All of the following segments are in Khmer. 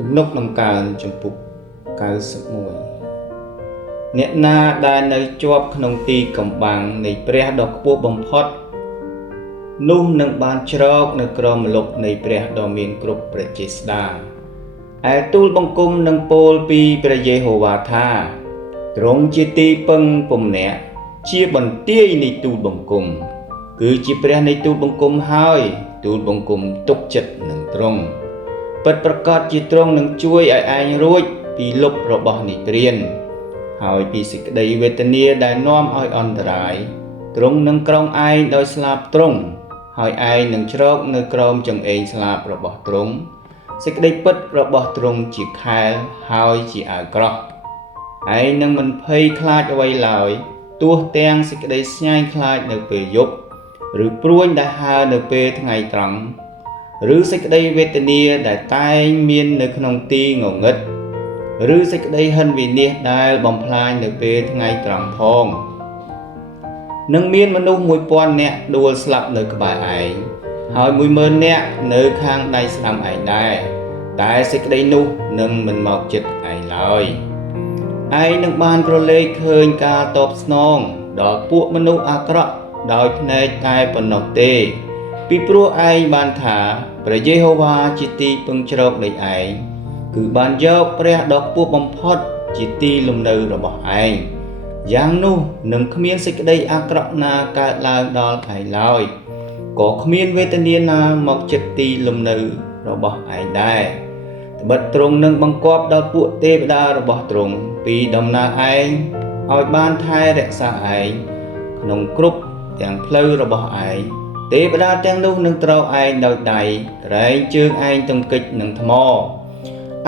ទំនុកដំកើងចំពុក91អ្នកណាដែលនៅជាប់ក្នុងទីកំបាំងនៃព្រះដ៏ខ្ពស់បំផុតនោះនឹងបានជ្រកនៅក្រោមម្លប់នៃព្រះដ៏មានគ្រប់ព្រះចេស្តាឯទូលបង្គំនឹងពោលពីព្រះយេហូវ៉ាថាទ្រង់ជាទីពឹងពំនាក់ជាបន្ទាយនៃទូលបង្គំគឺជាព្រះនៃទូលបង្គំហើយទូលបង្គំទុកចិត្តនឹងទ្រង់ពិតប្រាកដជាទ្រង់នឹងជួយឲ្យឯងរួចពីលុបរបស់និទ្រានហើយពីសេចក្តីវេទនាដែលនាំឲ្យអន្តរាយទ្រង់នឹងក្រងឯងដោយស្លាបទ្រង់ហើយឯងនឹងជ្រកនៅក្រោមចង្អេងស្លាបរបស់ទ្រង់សេចក្តីពិតរបស់ទ្រង់ជាខែលហើយជាអាវក្រោះឯងនឹងមិនភ័យខ្លាចអ្វីឡើយទោះទាំងសេចក្តីស្ញាញ់ខ្លាចនៅពេលយប់ឬព្រួញដែលហើរនៅពេលថ្ងៃត្រង់ឬសេចក្តីវេទនាដែលតែងមាននៅក្នុងទីងងឹតឬសេចក្តីហិនវិនាសដែលបំផ្លាញនៅពេលថ្ងៃត្រង់ផងនឹងមានមនុស្ស 1000 នាក់ដួលស្លាប់នៅក្បែរឯងហើយ 10000 នាក់នៅខាងដៃស្ដាំឯងដែរតែសេចក្តីនោះនឹងមិនមកជិតឯងឡើយឯងនឹងបានក្រឡេកឃើញការតបស្នងដល់ពួកមនុស្សអាក្រក់ដោយភ្នែកតែប៉ុណ្ណោះទេពីព្រោះឯងបានថាព្រះយេហូវ៉ាជាទីពឹងជ្រកនៃឯងគឺបានយកព្រះដ៏ខ្ពស់បំផុតជាទីលំនៅរបស់ឯងយ៉ាងនោះនឹងគ្មានសេចក្តីអាក្រក់ណាកើតឡើងដល់ឯងឡើយក៏គ្មានវេទនាណាមកជិតទីលំនៅរបស់ឯងដែរត្បិតទ្រង់នឹងបង្គាប់ដល់ពួកទេវតារបស់ទ្រង់ពីដំណើរឯងឲ្យបានថែរក្សាឯងក្នុងគ្រប់ទាំងផ្លូវរបស់ឯងទេវតាទាំងនោះនឹងត្រូវឯងដោយដៃក្រែងជើងឯងទង្គិចនឹងថ្ម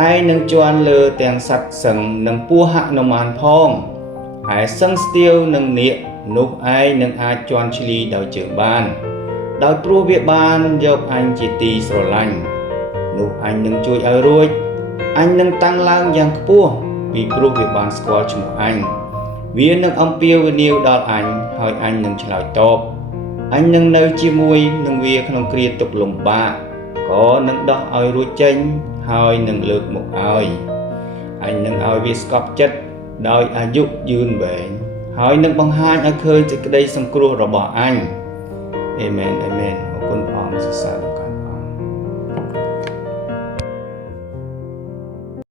ឯងនឹងជន់លើទាំងសត្វសឹងនិងពស់ហនុមានផងឯសឹងស្ទាវនិងនាគនោះឯងនឹងអាចជន់ឈ្លីដោយជើងបានដោយព្រោះវាបានយកអញជាទីស្រឡាញ់នោះអញនឹងជួយឲ្យរួចអញនឹងតាំងឡើងយ៉ាងខ្ពស់ពីព្រោះវាបានស្គាល់ឈ្មោះអញវានឹងអំពាវនាវដល់អញហើយអញនឹងឆ្លើយតបអញនឹងនៅជាមួយនឹងវាក្នុងគ្រាទុក្ខលំបាកក៏នឹងដោះឲ្យរួចចេញហើយនឹងលើកមុខឲ្យអញនឹងឲ្យវាស្កប់ចិត្តដោយអាយុយឺនវែងហើយនឹងបង្ហាញឲ្យឃើញសេចក្តីសង្គ្រោះរបស់អញអេមែនអេមែនអរគុណព្រះអង្គសរសើរ